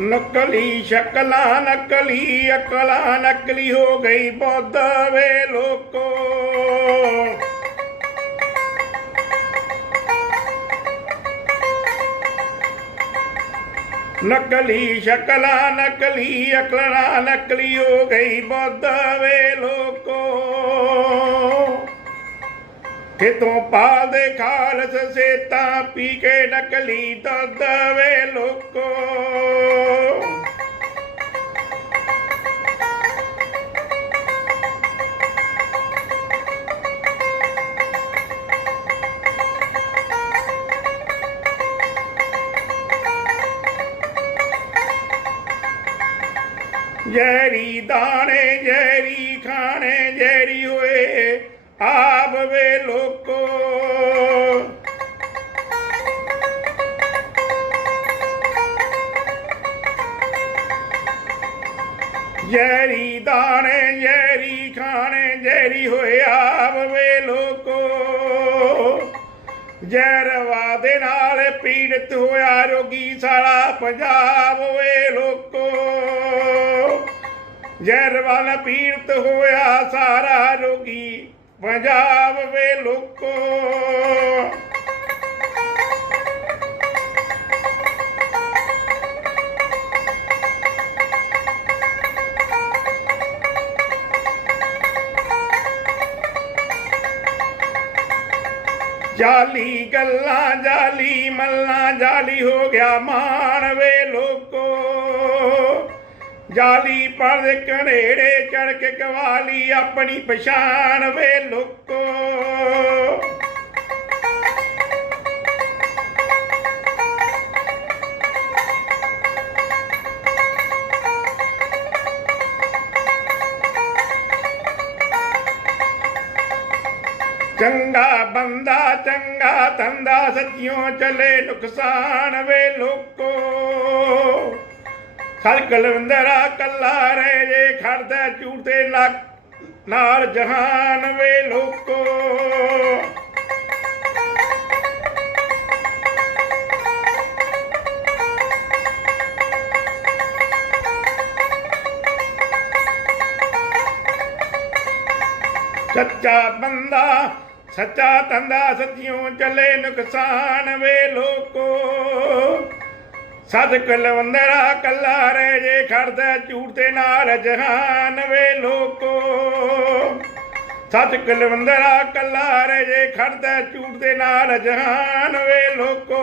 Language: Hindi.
नकली शकला, नकली अकला, नकली हो गई बौद्ध वे लोग नकली शकला, नकली अकला, नकली हो गई बौद्ध वे लोग खेतों पाल खालस से तापी के नकली तो दवे लोको जहरी दाने, जहरी खाने, जहरी हुए, आ ਜੈਰੀ ਦਾਣੇ, ਜੈਰੀ ਖਾਣੇ, ਜੈਰੀ ਹੋਇਆ ਵੇ ਲੋਕੋ। ਜ਼ਹਿਰਵਾ ਦੇ ਨਾਲ ਪੀੜਤ ਹੋਇਆ ਰੋਗੀ ਸਾਰਾ ਪੰਜਾਬ ਵੇ ਲੋਕੋ। ਜ਼ਹਿਰਵਾ ਨਾਲ ਪੀੜਤ ਹੋਇਆ ਸਾਰਾ ਰੋਗੀ ਪੰਜਾਬ ਵੇ ਲੋਕੋ। ਜਾਲੀ ਗੱਲਾਂ, ਜਾਲੀ ਮੱਲਾਂ, ਜਾਲੀ ਹੋ ਗਿਆ ਮਾਣ ਵੇ ਲੋਕੋ। ਜਾਲੀ ਪਰਦੇ ਕਣੇੜੇ ਚੜ ਕਵਾਲੀ ਆਪਣੀ ਪਛਾਣ ਵੇ ਲੋਕੋ। ਚੰਗਾ ਬੰਦਾ ਚੰਗਾ ਧੰਦਾ ਸੱਚਿਓ ਚਲੇ ਨੁਕਸਾਨ ਵੇ ਲੋਕੋ ਖਲ ਕਲਵੰਦਰਾ ਕੱਲਾ ਰਹਿ ਜੇ ਖੜਦਾ ਝੂਠੇ ਨੱਕ ਨਾਲ ਜਹਾਨ ਵੇ ਲੋਕੋ ਸੱਚਾ ਬੰਦਾ ਸੱਚਾ ਤੰਦਾ ਸੱਚਿਓ ਚੱਲੇ ਨੁਕਸਾਨ ਵੇ ਲੋਕੋ। ਸਦ ਕਲਵੰਦਰਾ ਕੱਲਾ ਰਹਿ ਜੇ ਖੜਦਾ ਝੂਠ ਤੇ ਨਾਲ ਜਹਾਨ ਵੇ ਲੋਕੋ। ਸੱਚ ਕਲਵੰਦਰਾ ਕੱਲਾ ਰਹਿ ਜੇ ਖੜਦਾ ਝੂਠ ਦੇ ਨਾਲ ਜਹਾਨ ਵੇ ਲੋਕੋ।